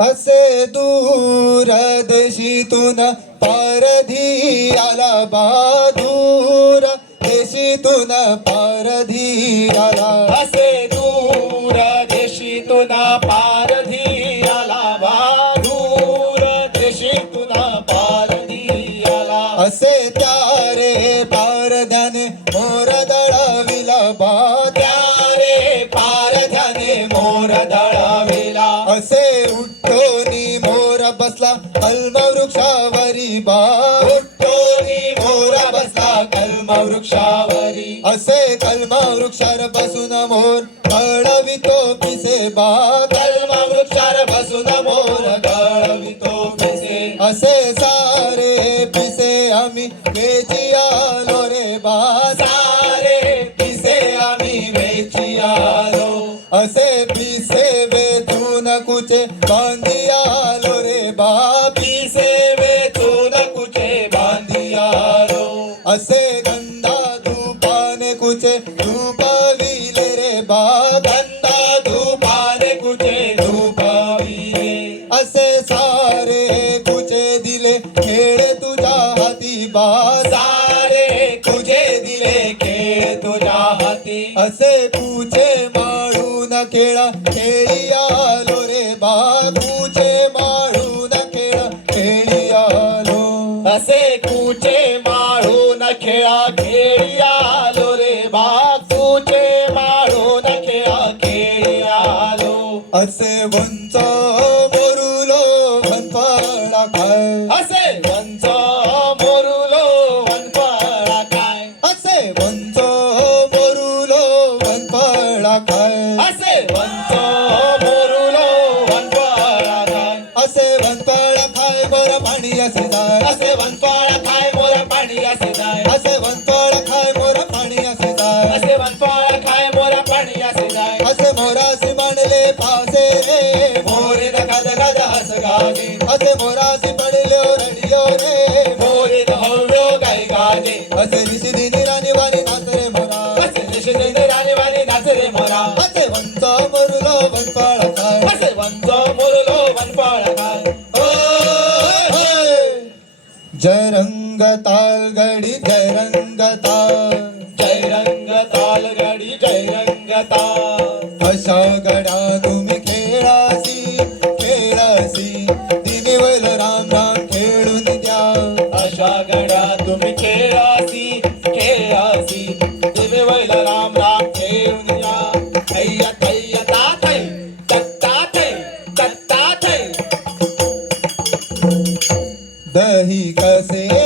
असे दूरदेशीतून पारधी आला बहादूर. देशीतून पारधी आला असे दूर देशीतून पारधी आला बहादूर. देशीतून पारधी आला असे त्यारे पारध्याने मोर दळविला बा कल्म वृक्षावरी असे कल्म वृक्षार बसून मोर कळवितो पिसे बा. कल्म वृक्षार बसून मोर गळवितो पिसे. असे सारे पिसे आम्ही वेची आलो रे बा. सारे पिसे आम्ही वेची आलो. असे पिसे वेचून कुचे बांधी आलो रे बा. असे कुचे माळून खेळा खेळी आलो रे बा कुचे माळून खेळा खेळी आलो. असे कुचे माळून खेळा खेळी आलो रे बा कुचे माळून खेळा खेळी आलो. असे वंच मोरुलो वनपाळा खाय. असे वंच असे वनपाळा खाय बर पाणी असे जाय. असे वनफळ खाय मोर पाणी असे जाय. असे वनपाळा खाय मोर पाणी असे जाय. असे वनफळ खाय मोर पाणी असे जाय. असे मोरासी मांडले फासे रे. मोरे गद गद हस गाजे. असे मोरासी पडलो रडियो रे. मोरे हळलो गाय गाजे. असे ऋषी दिनी राणी वाणी नाच रे मोरा. असे निशिंद राणी जय रंग जय रंग गडी जय अशा गडा तुम्ही खेळासी खेळासी दिनेवल राम राम खेळून द्या। अशा गडा तुम्ही खेळासी खेळासी दिवे वैल राम राम खेळून द्या। थैया थैया ता थै तत्ता थै तत्ता थै दही कसे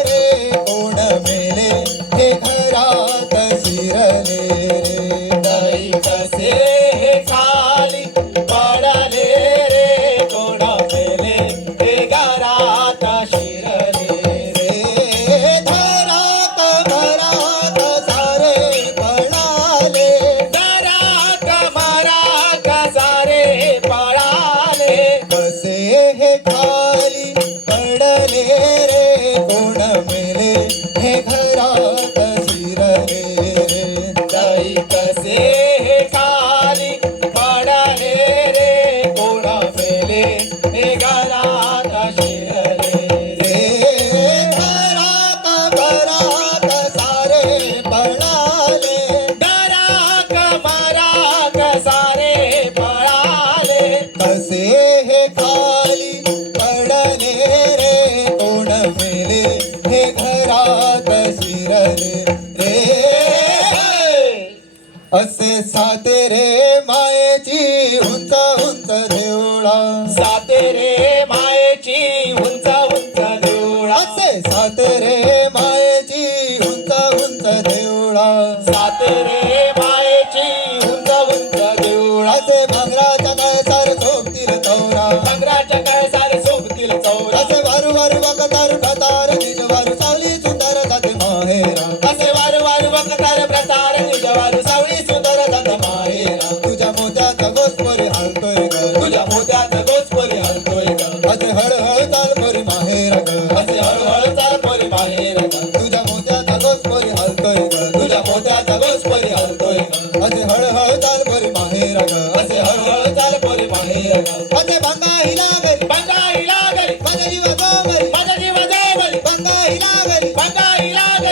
असे साते रे मा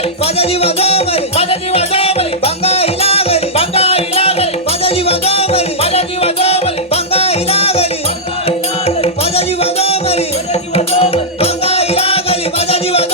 गई माझा जीव गई माझा जीव बंगा हिला गई बंगा हिला गई माझा जीव गई बंगा हिला गई माझा जीव गई बंगा